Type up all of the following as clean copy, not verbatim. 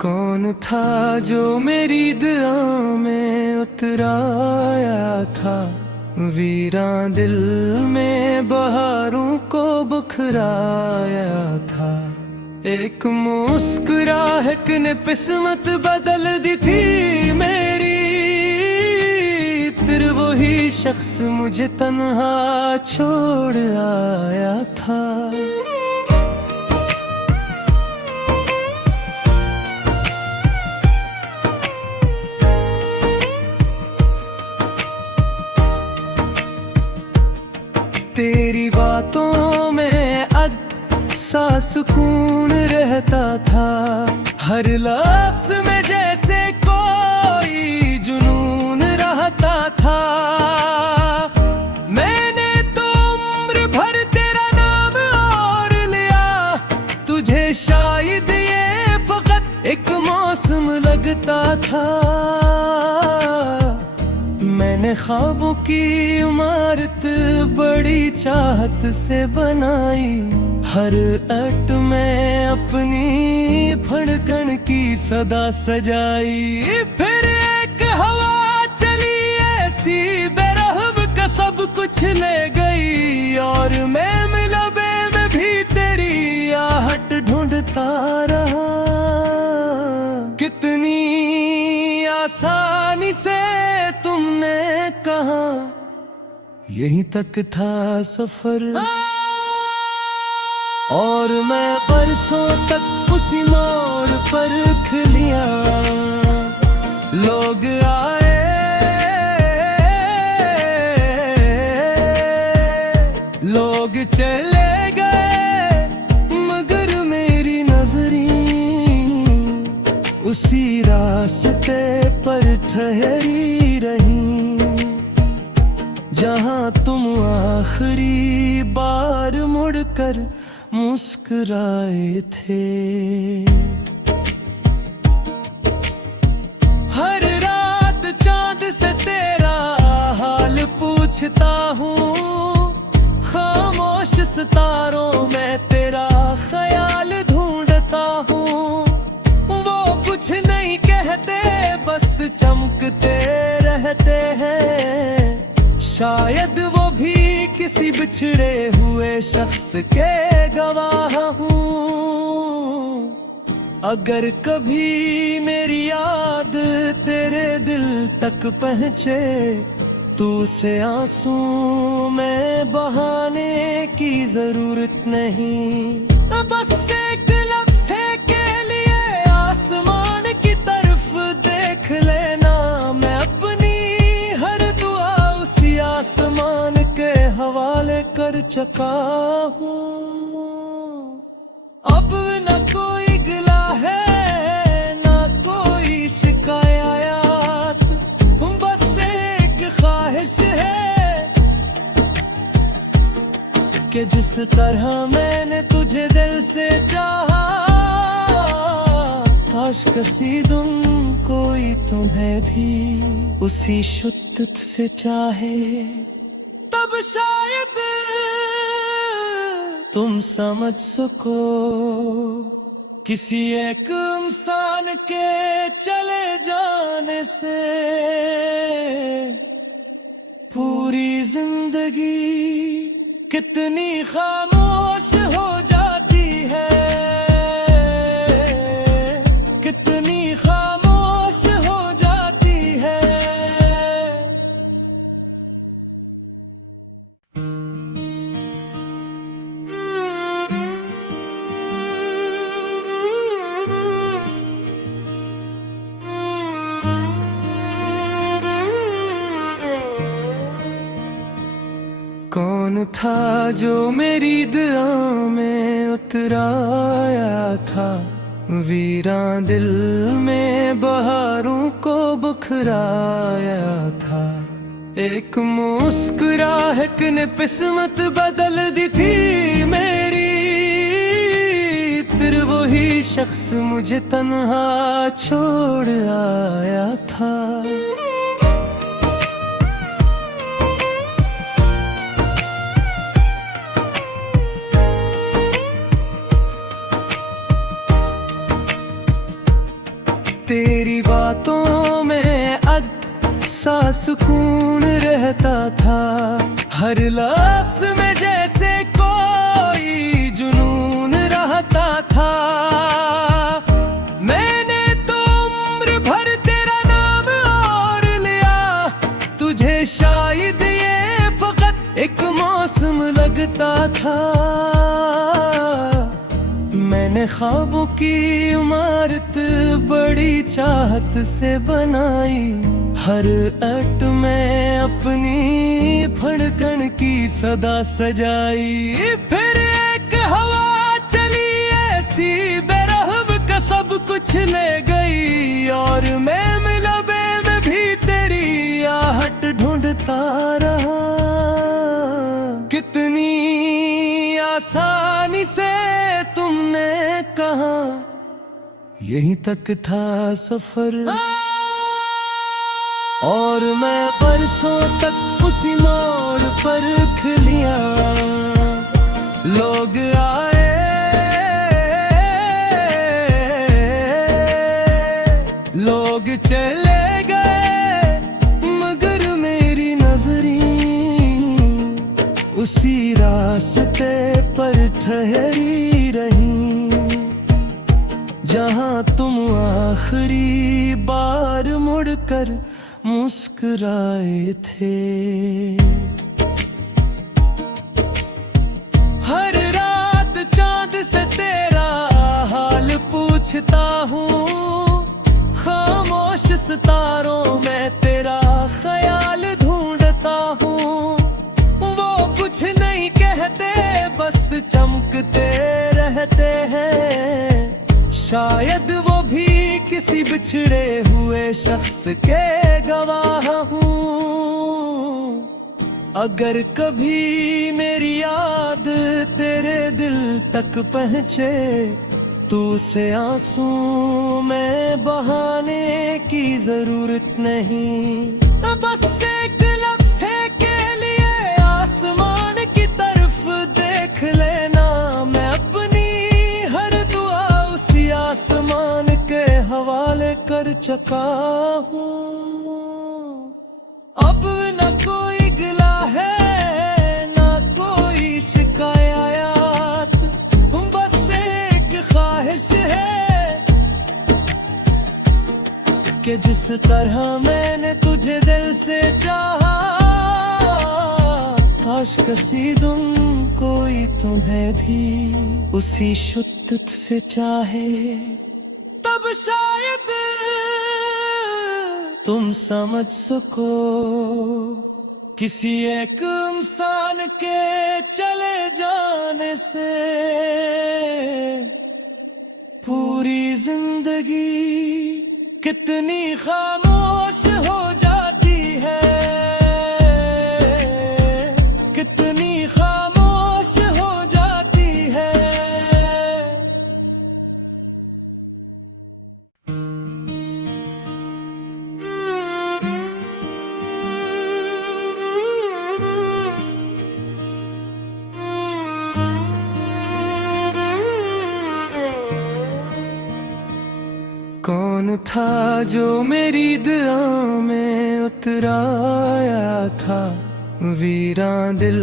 कौन था जो मेरी दुआ में उतराया था, वीरां दिल में बहारों को बुखराया था। एक मुस्कुराहट ने किस्मत बदल दी थी मेरी, फिर वही शख्स मुझे तन्हा छोड़ आया था। तेरी बातों में सा सुकून रहता था, हर लफ्ज में जैसे कोई जुनून रहता था। मैंने तो उम्र भर तेरा नाम और लिया, तुझे शायद ये फकत एक मौसम लगता था। मैंने ख्वाबों की इमारत बड़ी चाहत से बनाई, हर अट में अपनी धड़कन की सदा सजाई। फिर एक हवा चली ऐसी बेरहम का सब कुछ ले गई, और मैं मिलबे में भी तेरी आहट ढूंढता रहा। कितनी आसानी से तुमने कहा, यहीं तक था सफर, और मैं बरसों तक उसी मोड़ पर खलिया। लोग आए, लोग चले गए, मगर मेरी नजरी उसी रास्ते पर ठहरी रही, जहां तुम आखिरी बार मुड़कर मुस्कुराए थे। हर रात चांद से तेरा हाल पूछता हूँ, खामोश सितारों में तेरा ख्याल ढूंढता हूँ। वो कुछ नहीं कहते, बस चमकते रहते हैं, शायद वो भी किसी बिछड़े हुए शख्स के गवाह हूँ। अगर कभी मेरी याद तेरे दिल तक पहुँचे, तू से आंसू में बहाने की जरूरत नहीं। बस एक लम्हे के लिए आसमान की तरफ देख लेना, मैं अपनी हर दुआ उसी आसमान के हवाले कर चुका हूँ। अब न कोई गिला है, न कोई शिकायत, बस एक ख्वाहिश है कि जिस तरह मैंने तुझे दिल से चाहा, काश कसी तुम कोई तुम्हें भी उसी शिद्दत से चाहे, तब शायद तुम समझ सको किसी एक इंसान के चले जाने से पूरी जिंदगी कितनी खामोश हो जाती है, कितनी खामोश हो जाती है। कौन था जो मेरी दुआ में उतराया था, वीरां दिल में बहारों को बुखराया था। एक मुस्कुराहट ने किस्मत बदल दी थी मेरी, फिर वही शख्स मुझे तन्हा छोड़ आया था। तेरी बातों में सा सुकून रहता था, हर लफ्ज में जैसे कोई जुनून रहता था। मैंने तो उम्र भर तेरा नाम और लिया, तुझे शायद ये फकत एक मौसम लगता था। मैंने ख्वाबों की इमारत बड़ी चाहत से बनाई, हर अट में अपनी धड़कन की सदा सजाई। फिर एक हवा चली ऐसी बेरहम का सब कुछ ले गई, और मैं मिलबे में भी तेरी आहट ढूंढता रहा। कितनी आसानी से तुमने कहा, यहीं तक था सफर, और मैं बरसों तक उसी मोड़ पर खलिया। लोग आए, लोग चले गए, मगर मेरी नजरें उसी रास्ते पर ठहरी रही, जहां तुम आखिरी बार मुड़कर मुस्कुराए थे। हर रात चांद से तेरा हाल पूछता हूँ, खामोश सितारों में तेरा ख्याल ढूंढता हूँ। वो कुछ नहीं कहते, बस चमकते रहते हैं, शायद वो भी किसी बिछड़े हुए शख्स के गवाह हूँ। अगर कभी मेरी याद तेरे दिल तक पहुँचे, तो उसे आंसू में बहाने की जरूरत नहीं। बस एक लम्हे के लिए आसमान की तरफ देख लेना, मैं अपनी हर दुआ उसी आसमान के हवाले कर चुका हूँ। अब न कोई गिला है, न कोई शिकायत, बस एक ख्वाहिश है कि जिस तरह मैंने तुझे दिल से चाहा, काश किसी दिन कोई तुम्हें भी उसी शिद्दत से चाहे, तब शायद तुम समझ सको किसी एक इंसान के चले जाने से पूरी जिंदगी कितनी खामोश हो जाती है, कितनी खामोश हो जाती है। कौन था जो मेरी दुआ में उतराया था, वीरां दिल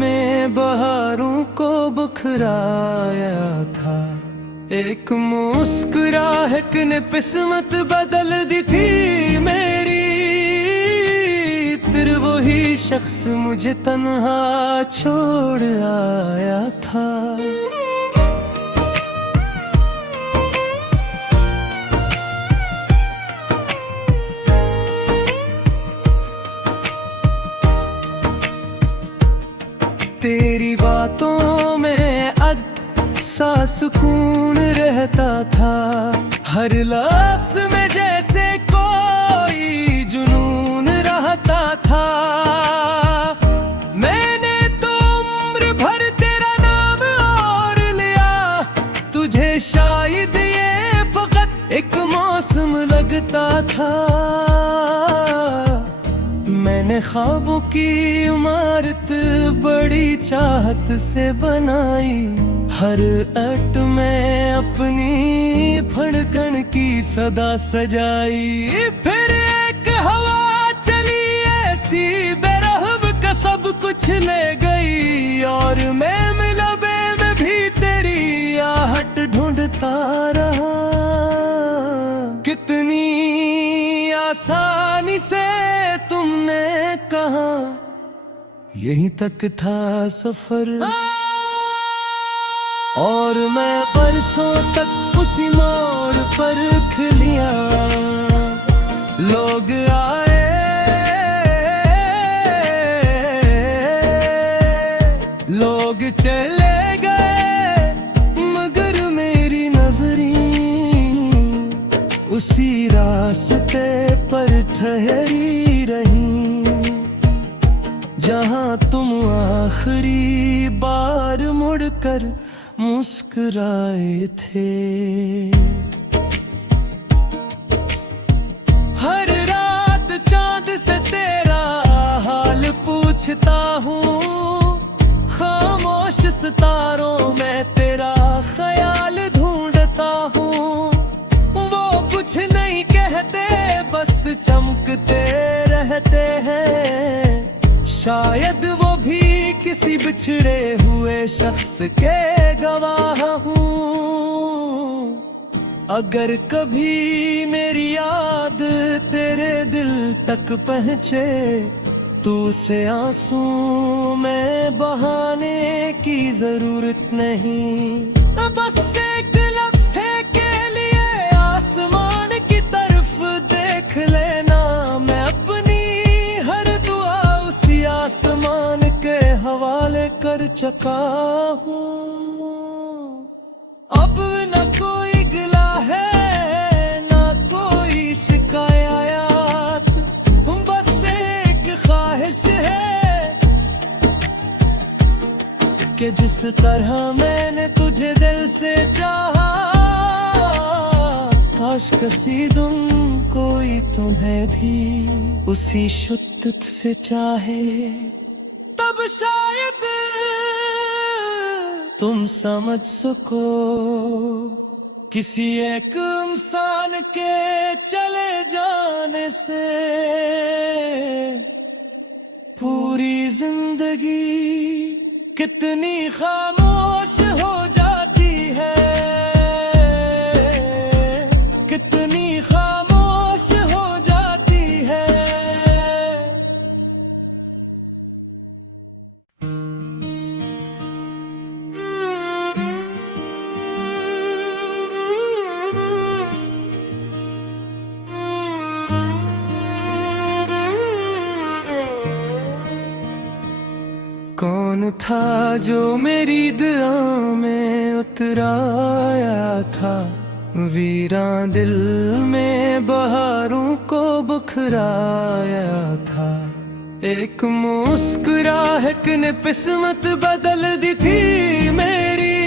में बहारों को बुखराया था। एक मुस्कुराहट ने किस्मत बदल दी थी मेरी, फिर वही शख्स मुझे तन्हा छोड़ आया था। तेरी बातों में सा सुकून रहता था, हर लफ्ज में जैसे कोई जुनून रहता था। मैंने तो उम्र भर तेरा नाम और लिया, तुझे शायद ये फकत एक मौसम लगता था। मैंने ख्वाबों की इमारत बड़ी चाहत से बनाई, हर अट में अपनी धड़कन की सदा सजाई। फिर एक हवा चली ऐसी बेरहम का सब कुछ ले गई, और मैं मिलबे में भी तेरी आहट ढूंढता रहा। कितनी आसानी से तुमने कहा, यहीं तक था सफर। और मैं बरसों तक उसी मोड़ पर खलिया। लोग आए, लोग चले गए, मगर मेरी नजरें उसी रास्ते पर ठहरी रही, जहां तुम आखिरी बार मुड़कर मुस्कुराए थे। हर रात चांद से तेरा हाल पूछता हूँ, खामोश सितारों में तेरा ख्याल ढूंढता हूँ। वो कुछ नहीं कहते, बस चमकते रहते हैं। शायद वो भी किसी बिछड़े हुए शख्स के गवाह हूँ। अगर कभी मेरी याद तेरे दिल तक पहुँचे, तो उसे आंसू में बहाने की जरूरत नहीं। बस एक लम्हे के लिए आसमान की तरफ देख लेना। मैं अपनी हर दुआ उसी आसमान के हवाले कर चुका हूँ। अब न कोई गिला है, न कोई शिकायत, बस एक ख्वाहिश है कि जिस तरह मैंने तुझे दिल से चाहा, काश किसी दिन कोई तुम्हें भी उसी शिद्दत से चाहे। तब शायद तुम समझ सको, किसी एक इंसान के चले जाने से पूरी जिंदगी कितनी खामोश हो जाती है, कितनी खामोश हो जाती है। कौन था जो मेरी दुआ में उतराया था, वीरां दिल में बहारों को बुखराया था। एक मुस्कुराहट ने किस्मत बदल दी थी मेरी,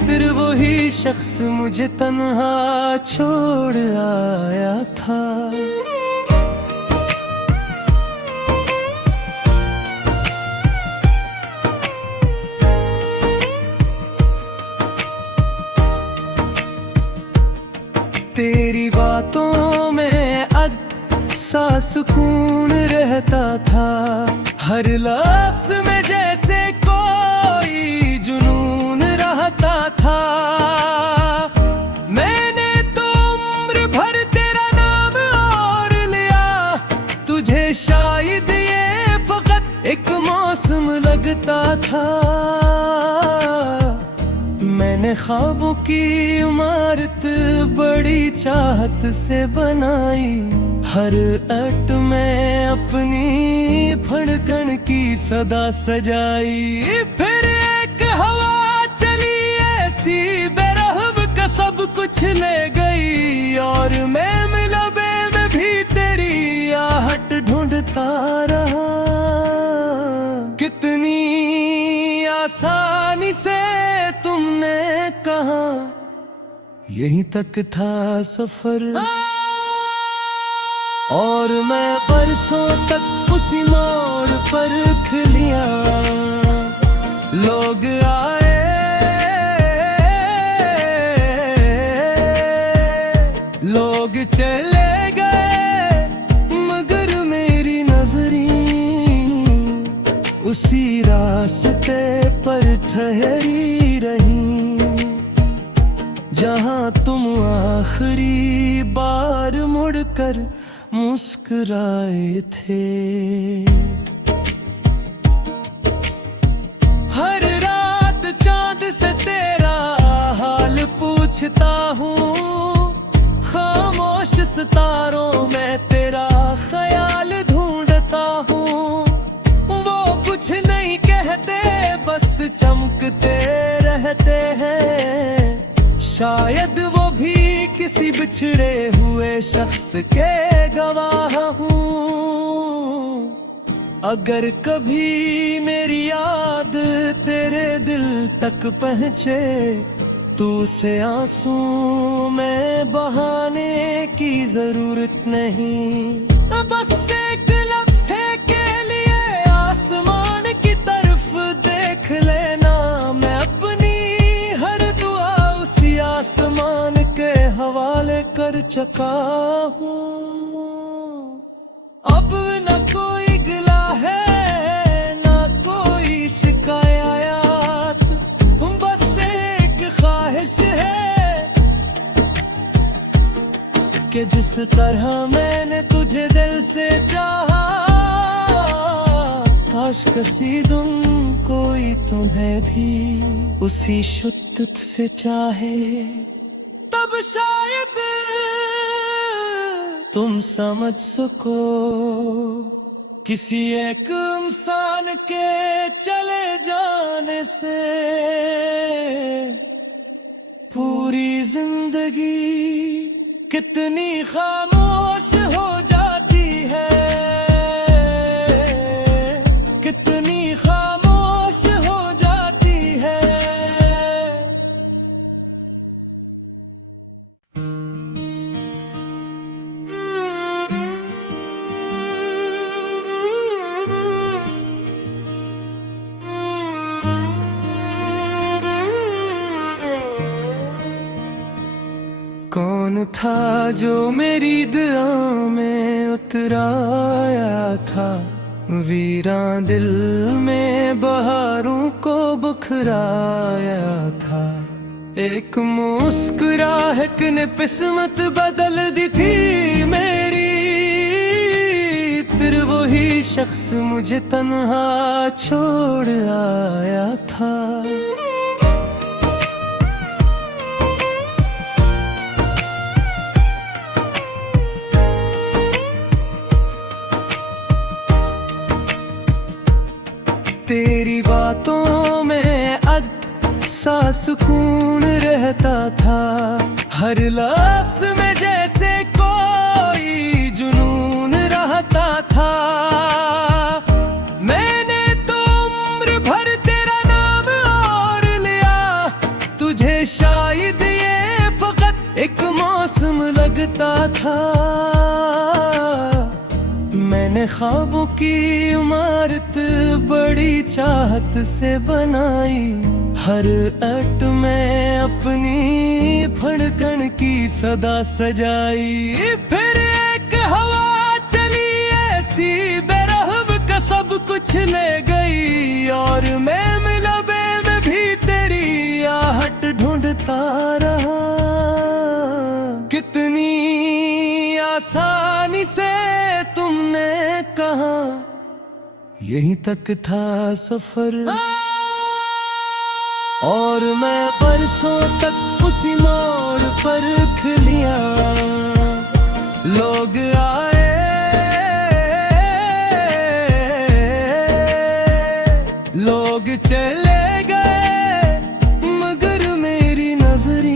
फिर वही शख्स मुझे तन्हा छोड़ आया था। तेरी बातों में सा सुकून रहता था, हर लफ्ज में जैसे कोई जुनून रहता था। मैंने तो उम्र भर तेरा नाम और लिया, तुझे शायद ये फकत एक मौसम लगता था। मैंने ख्वाबों की इमारत बड़ी चाहत से बनाई, हर अट में अपनी धड़कन की सदा सजाई। फिर एक हवा चली ऐसी बेरहम का सब कुछ ले गई, और मैं मिलबे में भी तेरी आहट ढूंढता रहा। कितनी आसानी से तुमने कहा, यहीं तक था सफर। और मैं बरसों तक उसी मोड़ पर खलिया। लोग आए, लोग चले गए मगर मेरी नजरें उसी रास्ते पर ठहरी रही, जहां तुम आखिरी बार मुड़कर मुस्कुराए थे। हर रात चांद से तेरा हाल पूछता हूँ, खामोश सितारों में तेरा ख्याल ढूंढता हूँ। वो कुछ नहीं कहते बस चमकते रहते हैं, शायद वो भी किसी बिछड़े हुए शख्स के गवाह हूँ। अगर कभी मेरी याद तेरे दिल तक पहुँचे तो उसे आंसू में बहाने की जरूरत नहीं। बस एक लम्हे के लिए आसमान की तरफ देख लेना, मैं अपनी हर दुआ उसी आसमान के हवाले कर चुका हूँ। अब न कोई गिला है न कोई शिकायत, बस एक ख्वाहिश है कि जिस तरह मैंने तुझे दिल से चाहा, काश कसीदुम कोई तुम्हें भी उसी शिद्दत से चाहे, तब शायद तुम समझ सको किसी एक इंसान के चले जाने से पूरी जिंदगी कितनी खामोश हो जाती है, कितनी खामोश हो जाती है। कौन था जो मेरी दुआ में उतराया था, वीरान दिल में बहारों को बुखराया था। एक मुस्कुराहट ने किस्मत बदल दी थी मेरी, फिर वही शख्स मुझे तन्हा छोड़ आया था। तेरी बातों में सा सुकून रहता था, हर लफ्ज में जैसे कोई जुनून रहता था। मैंने तो उम्र भर तेरा नाम और लिया, तुझे शायद ये फकत एक मौसम लगता था। मैंने ख्वाबों की इमारत बड़ी चाहत से बनाई, हर अट में अपनी धड़कन की सदा सजाई। फिर एक हवा चली ऐसी बेरहम का सब कुछ ले गई, और मैं मिलबे में भी तेरी आहट ढूंढता रहा। कितनी आसानी से तुमने कहा यहीं तक था सफर, और मैं बरसों तक उसी मोड़ पर खिलिया। लोग आए लोग चले गए मगर मेरी नजरें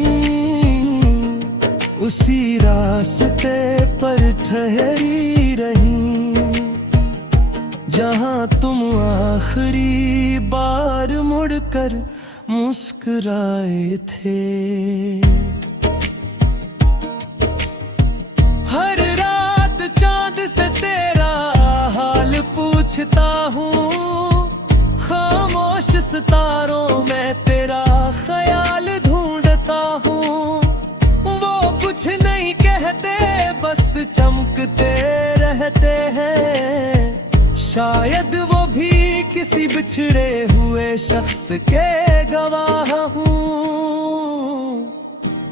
उसी रास्ते पर ठहरी रही, जहां तुम आखिरी बार मुड़कर मुस्कुराए थे। हर रात चांद से तेरा हाल पूछता हूँ, खामोश सितारों में तेरा ख्याल ढूंढता हूँ। वो कुछ नहीं नहीं कहते, बस चमकते रहते हैं। शायद वो भी किसी बिछड़े हुए शख्स के गवाह हूँ।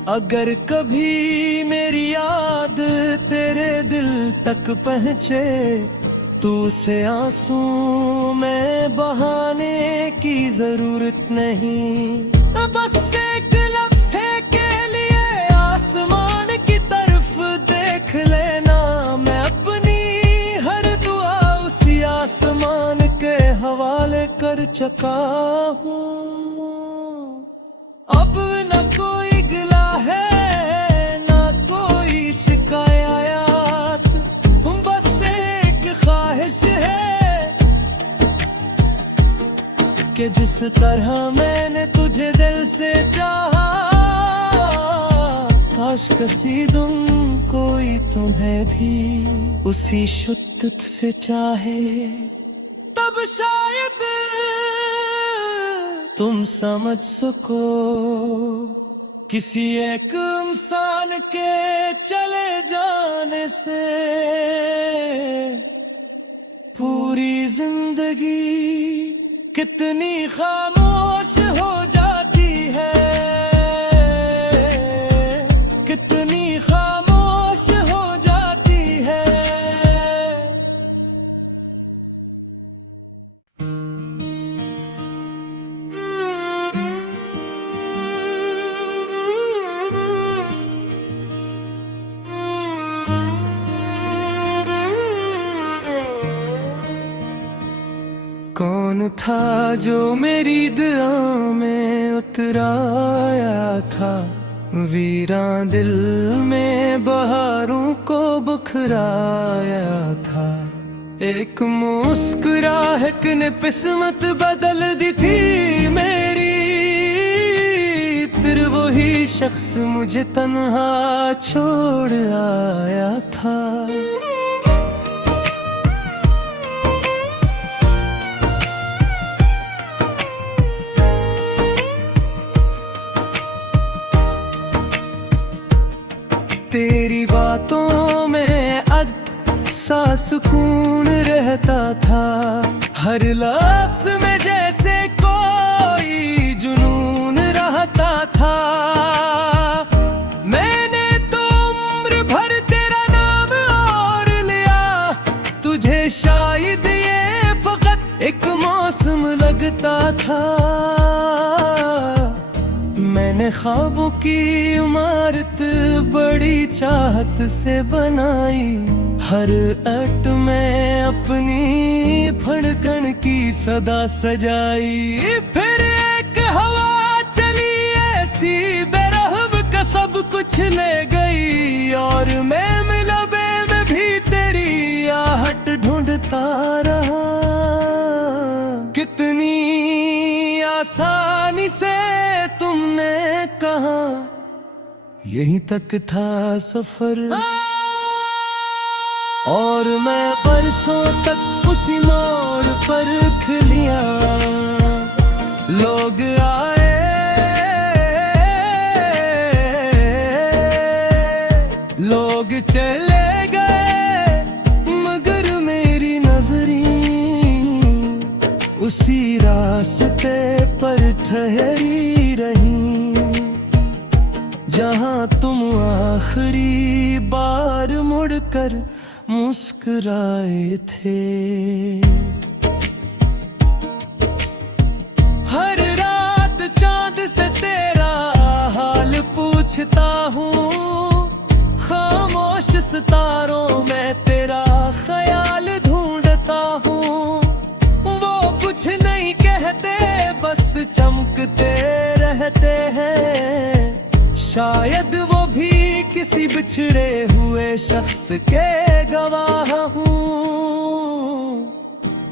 अगर कभी मेरी याद तेरे दिल तक पहुँचे, तू से आंसू में बहाने की जरूरत नहीं। बस एक लम्हे के लिए आसमान की तरफ देख लेना। मैं अपनी हर दुआ उसी आसमान के हवाले कर चुका हूँ। अब न कोई गिला है, न कोई शिकायत, बस एक ख्वाहिश है कि जिस तरह मैंने तुझे दिल से चाहा, काश कसी तुम कोई तुम्हें भी उसी शिद्दत से चाहे। तब शायद तुम समझ सको किसी एक इंसान के चले जाने से पूरी जिंदगी कितनी खामोश हो जाती है, कितनी खामोश हो जाती है। कौन था जो मेरी दुआ में उतराया था, वीरान दिल में बहारों को बुखराया था। एक मुस्कुराहट ने किस्मत बदल दी थी मेरी, फिर वही शख्स मुझे तन्हा छोड़ आया था। तेरी बातों में सा सुकून रहता था, हर लफ्ज में जैसे कोई जुनून रहता था। मैंने तो उम्र भर तेरा नाम और लिया, तुझे शायद ये फकत एक मौसम लगता था। मैंने ख्वाबों की इमारत बड़ी चाहत से बनाई, हर अट में अपनी धड़कन की सदा सजाई। फिर एक हवा चली ऐसी बेरहम का सब कुछ ले गई, और मैं मिलबे में भी तेरी आहट ढूंढता रहा। कितनी आसानी से तुमने कहा यहीं तक था सफर, और मैं बरसों तक उसी मोड़ पर खलिया। लोग आए लोग चले गए, मगर मेरी नजरी उसी रास्ते पर ठहरी रही, जहां तुम आखिरी बार मुड़कर मुस्कुराए थे। हर रात चांद से तेरा हाल पूछता हूँ, खामोश सितारों में तेरा ख्याल ढूंढता हूँ। वो कुछ नहीं कहते, बस चमकते रहते हैं। शायद वो भी किसी बिछड़े हुए शख्स के गवाह हूँ।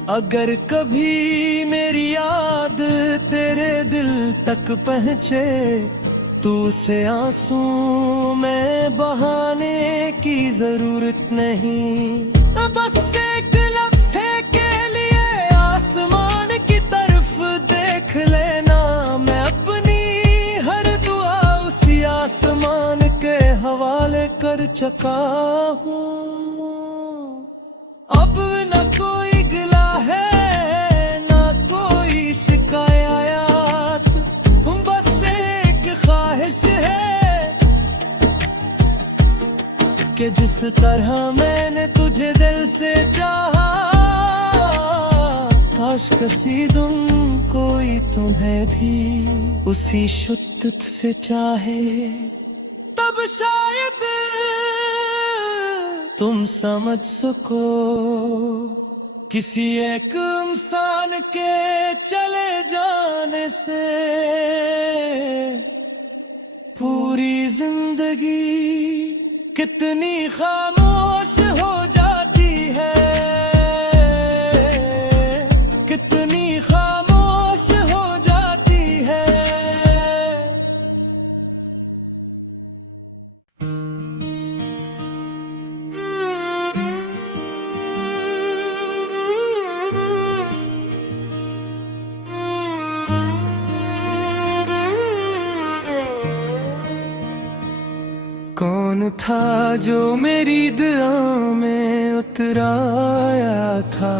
अगर कभी मेरी याद तेरे दिल तक पहुँचे, तू से आंसू में बहाने की जरूरत नहीं। बस एक लम्हे के लिए आसमान की तरफ देख लेना। मैं अपनी हर दुआ उसी आसमान के हवाले हवाले कर चुका हूँ। अब न कोई गिला है न कोई शिकायत, बस एक ख्वाहिश है कि जिस तरह मैंने तुझे दिल से चाहा, काश कसी तुम कोई तुम्हें भी उसी शिद्दत से चाहे, तब शायद तुम समझ सको किसी एक इंसान के चले जाने से पूरी जिंदगी कितनी खामोश हो जाती है, कितनी खामोश हो जाती है। कौन था जो मेरी दुआ में उतराया था,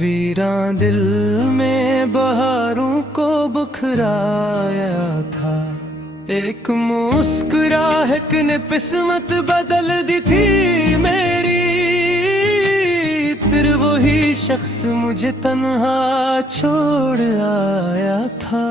वीरान दिल में बहारों को बुखराया था। एक मुस्कुराहट ने किस्मत बदल दी थी मेरी, फिर वही शख्स मुझे तन्हा छोड़ आया था।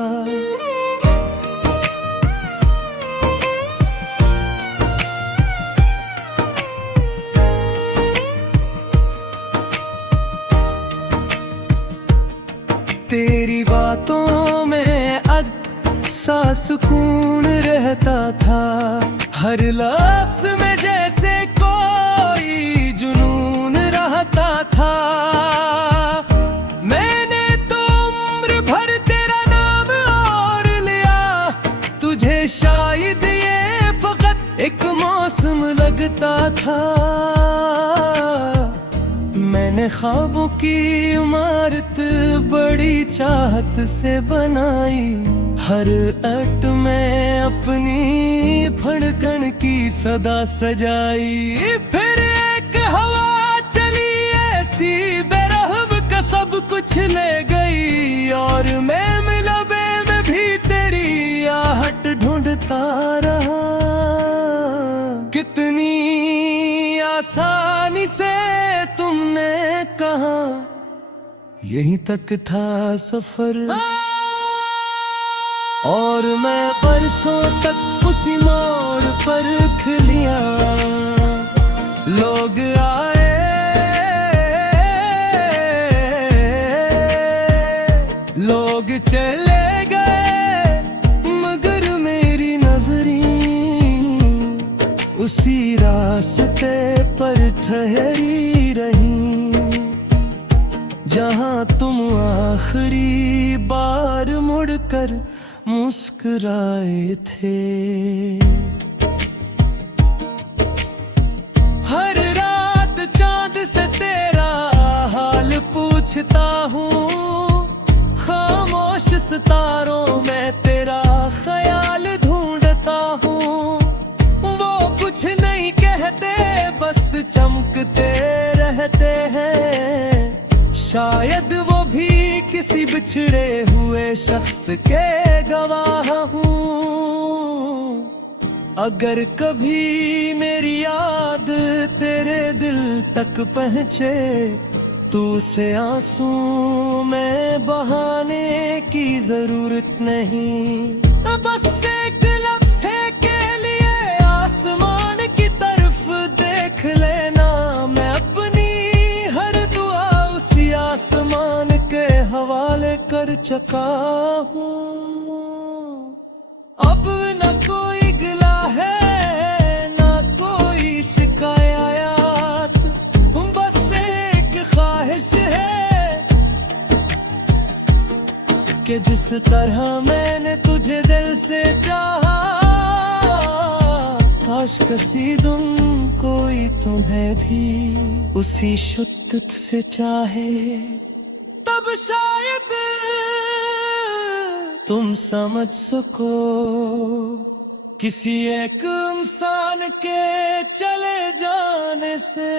तेरी बातों में सा सुकून रहता था, हर लफ्ज में जैसे कोई जुनून रहता था। मैंने तो उम्र भर तेरा नाम और लिया, तुझे शायद ये फकत एक मौसम लगता था। मैंने ख्वाबों की इमारत बड़ी चाहत से बनाई, हर अट में अपनी धड़कन की सदा सजाई। फिर एक हवा चली ऐसी बेरहम का सब कुछ ले गई, और मैं मिलबे में भी तेरी आहट ढूंढता रहा। कितनी आसानी से तुमने कहा यहीं तक था सफर, और मैं बरसों तक उसी मोड़ पर खलिया। लोग आए लोग चले गए, मगर मेरी नजरें उसी रास्ते पर ठहरी रही, जहां तुम आखिरी बार मुड़कर मुस्कुराए थे। हर रात चांद से तेरा हाल पूछता हूँ, खामोश सितारों में तेरा ख्याल ढूंढता हूँ। वो कुछ नहीं कहते, बस चमकते रहते हैं, शायद वो भी किसी बिछड़े हुए शख्स के गवाह हूँ। अगर कभी मेरी याद तेरे दिल तक पहुँचे, तू से आंसू में बहाने की जरूरत नहीं। बस एक लम्हे के लिए आसमान की तरफ देख लेना, मैं अपनी हर दुआ उसी आसमान के हवाले कर चुका हूँ। अब न कोई गिला है न कोई शिकायत, बस एक ख्वाहिश है कि जिस तरह मैंने तुझे दिल से चाहा, काश कसी तुम कोई तुम्हें भी उसी शिद्दत से चाहे, तब शायद तुम समझ सको किसी एक इंसान के चले जाने से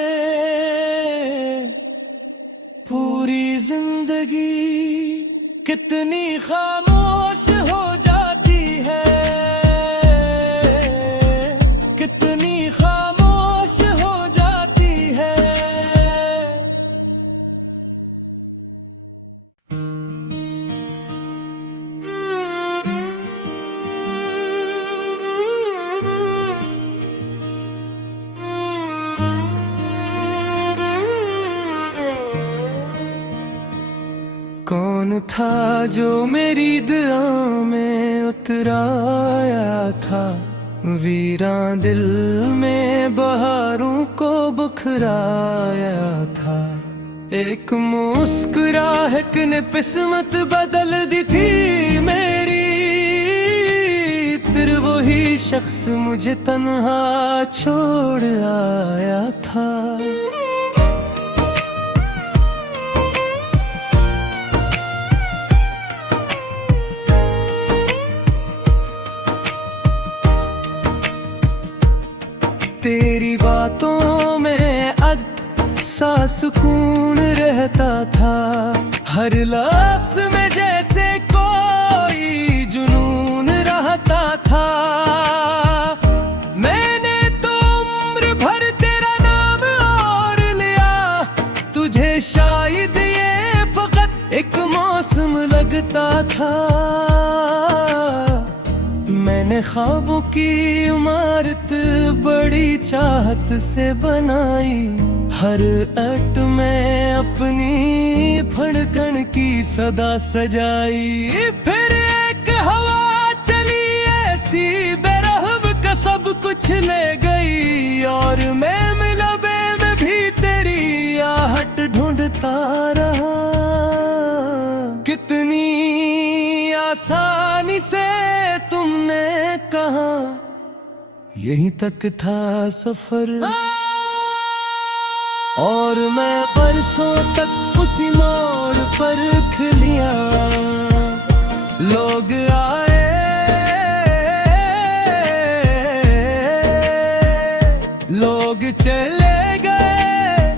पूरी जिंदगी कितनी खामोश हो जाती है, कितनी खामोश हो जाती है। कौन था जो मेरी दुआ में उतराया था, वीरां दिल में बहारों को बुखराया था। एक मुस्कुराहट ने किस्मत बदल दी थी मेरी, फिर वही शख्स मुझे तन्हा छोड़ आया था। तेरी बातों में सा सुकून रहता था, हर लफ्ज में जैसे कोई जुनून रहता था। मैंने तो उम्र भर तेरा नाम और लिया, तुझे शायद ये फकत एक मौसम लगता था। मैंने ख्वाबों की इमारत बड़ी चाहत से बनाई, हर अट में अपनी धड़कन की सदा सजाई। फिर एक हवा चली ऐसी बेरहम का सब कुछ ले गई, और मैं मिलबे में भी तेरी आहट ढूंढता रहा। कितनी आसानी से तुमने कहा यहीं तक था सफर, और मैं बरसों तक उसी मोड़ पर खलिया। लोग आए लोग चले गए,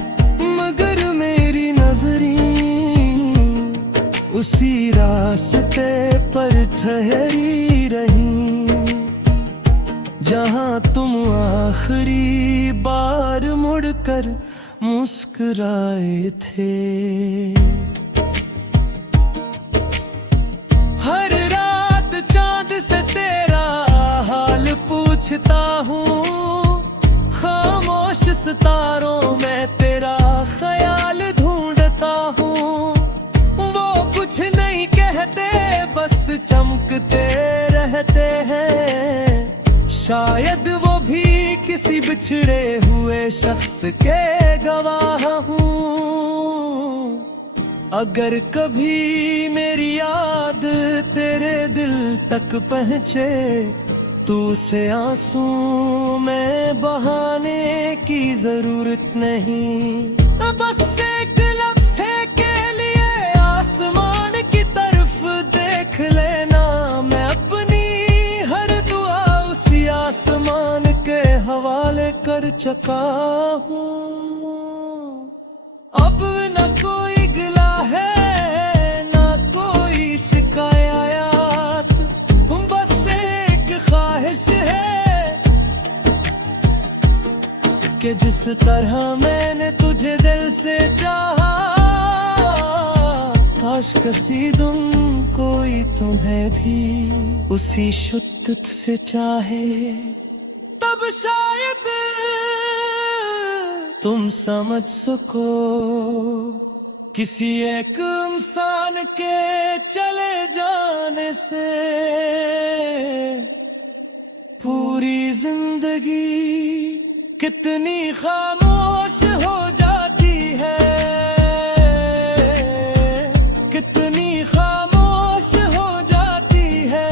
मगर मेरी नजरें उसी रास्ते पर ठहरी रही, जहां तुम आखिरी बार मुड़कर मुस्कुराए थे। हर रात चांद से तेरा हाल पूछता हूँ, खामोश सितारों में तेरा ख्याल ढूंढता हूँ। वो कुछ नहीं कहते, बस चमकते रहते हैं, शायद वो भी किसी बिछड़े हुए शख्स के गवाह हूँ। अगर कभी मेरी याद तेरे दिल तक पहुँचे, तो उसे आंसू में बहाने की जरूरत नहीं। तो बस एक लम्हे के लिए आसमान की तरफ देख लेना, मैं अपनी हर दुआ उसी आसमान के हवाले कर चुका हूँ। अब न कोई गिला है न कोई शिकायत, बस एक ख्वाहिश है कि जिस तरह मैंने तुझे दिल से चाहा, काश कसी दिन कोई तुम्हें भी उसी शिद्दत से चाहे, तब शायद तुम समझ सको किसी एक इंसान के चले जाने से पूरी जिंदगी कितनी खामोश हो जाती है, कितनी खामोश हो जाती है।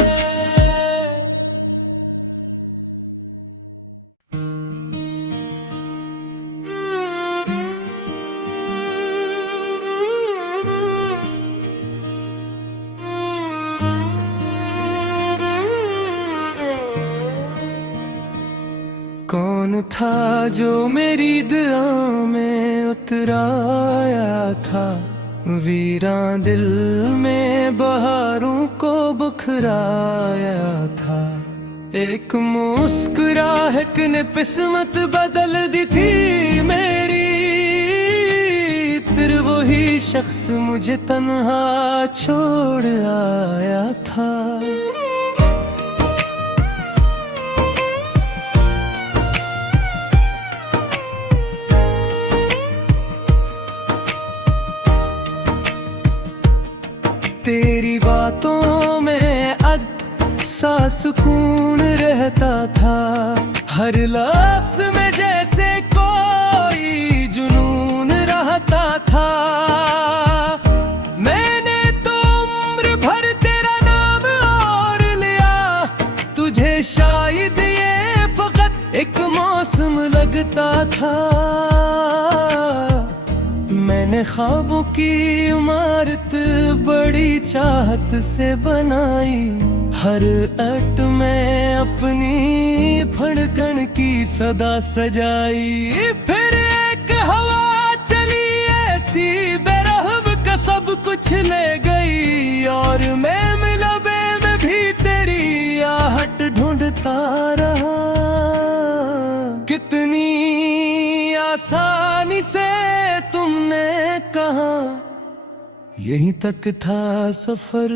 था जो मेरी दुआ में उतराया था, वीरां दिल में बहारों को बुखराया था। एक मुस्कुराहट ने किस्मत बदल दी थी मेरी, फिर वही शख्स मुझे तन्हा छोड़ आया था। तेरी बातों में सा सुकून रहता था, हर लफ्ज में जैसे कोई जुनून रहता था। मैंने तो उम्र भर तेरा नाम और लिया, तुझे शायद ये फकत एक मौसम लगता था। मैंने ख्वाबों की इमारत बड़ी चाहत से बनाई, हर अट में अपनी धड़कन की सदा सजाई। फिर एक हवा चली ऐसी बेरहम का सब कुछ ले गई, और मैं मिलबे में भी तेरी आहट ढूंढता रहा। कितनी आसानी से तुमने कहा, यहीं तक था सफर,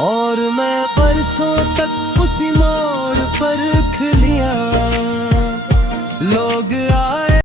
और मैं बरसों तक उसी मोड़ पर खिलिया। लोग आए